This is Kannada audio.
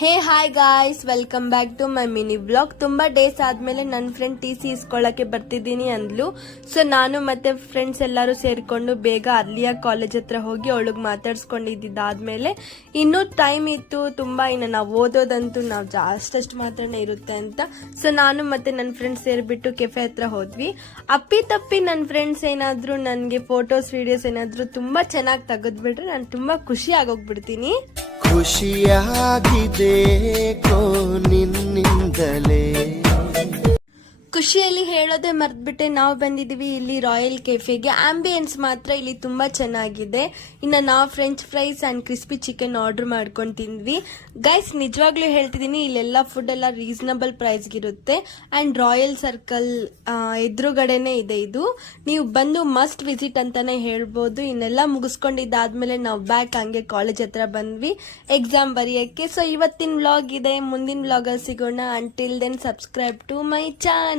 Hey hi guys, welcome back to my mini blog. ತುಂಬಾ ಡೇಸ್ ಆದ್ಮೇಲೆ ನನ್ನ ಫ್ರೆಂಡ್ ಟಿ.ಸಿ ಇಸ್ಕೊಳ್ಳಕ್ಕೆ ಬರ್ತಿದ್ದೀನಿ ಅಂದ್ಲು. ಸೊ ನಾನು ಮತ್ತೆ ಫ್ರೆಂಡ್ಸ್ ಎಲ್ಲರೂ ಸೇರ್ಕೊಂಡು ಬೇಗ ಅಲ್ಲಿಯ ಕಾಲೇಜ್ ಹತ್ರ ಹೋಗಿ ಅವಳಿಗೆ ಮಾತಾಡ್ಸ್ಕೊಂಡಿದ್ದಾದ್ಮೇಲೆ ಇನ್ನೂ ಟೈಮ್ ಇತ್ತು ತುಂಬಾ. ಇನ್ನು ನಾವು ಓದೋದಂತೂ ನಾವು ಅಷ್ಟಷ್ಟು ಮಾತ್ರನೇ ಇರುತ್ತೆ ಅಂತ. ಸೊ ನಾನು ಮತ್ತೆ ನನ್ನ ಫ್ರೆಂಡ್ಸ್ ಸೇರ್ಬಿಟ್ಟು ಕೆಫೆ ಹತ್ರ ಹೋದ್ವಿ. ಅಪ್ಪಿ ತಪ್ಪಿ ನನ್ನ ಫ್ರೆಂಡ್ಸ್ ಏನಾದ್ರು ನನಗೆ ಫೋಟೋಸ್ ವಿಡಿಯೋಸ್ ಏನಾದ್ರು ತುಂಬಾ ಚೆನ್ನಾಗಿ ತೆಗೆದ್ಬಿಟ್ರೆ ನಾನು ತುಂಬಾ ಖುಷಿ ಆಗೋಗ್ಬಿಡ್ತೀನಿ. ಖುಷಿಯಾಗಿದೆ ನಿನ್ನಿಂದಲೇ. ಖುಷಿಯಲ್ಲಿ ಹೇಳೋದೇ ಮರ್ತ್ಬಿಟ್ಟೆ. ನಾವು ಬಂದಿದ್ದೀವಿ ಇಲ್ಲಿ ರಾಯಲ್ ಕೆಫೆಗೆ. ಆಂಬಿಯನ್ಸ್ ಮಾತ್ರ ಇಲ್ಲಿ ತುಂಬಾ ಚೆನ್ನಾಗಿದೆ. ಇನ್ನು ನಾವು French fries and crispy chicken order ಮಾಡ್ಕೊಂಡು ತಿಂದ್ವಿ. ಗೈಸ್, ನಿಜವಾಗ್ಲೂ ಹೇಳ್ತಿದ್ದೀನಿ, ಇಲ್ಲೆಲ್ಲ ಫುಡ್ ಎಲ್ಲ ರೀಸನಬಲ್ ಪ್ರೈಸ್ಗಿರುತ್ತೆ. ಅಂಡ್ ರಾಯಲ್ ಸರ್ಕಲ್ ಎದುರುಗಡೆನೆ ಇದೆ ಇದು. ನೀವು ಬಂದು ಮಸ್ಟ್ ವಿಸಿಟ್ ಅಂತಾನೆ ಹೇಳ್ಬೋದು. ಇನ್ನೆಲ್ಲ ಮುಗಿಸ್ಕೊಂಡಿದ್ದಾದ್ಮೇಲೆ ನಾವು ಬ್ಯಾಕ್ ಹಂಗೆ ಕಾಲೇಜ್ ಹತ್ರ ಬಂದ್ವಿ ಎಕ್ಸಾಮ್ ಬರೆಯಕ್ಕೆ. ಸೊ ಇವತ್ತಿನ ವ್ಲಾಗ್ ಇದೆ, ಮುಂದಿನ ವ್ಲಾಗಲ್ಲಿ ಸಿಗೋಣ. Until then subscribe to my channel.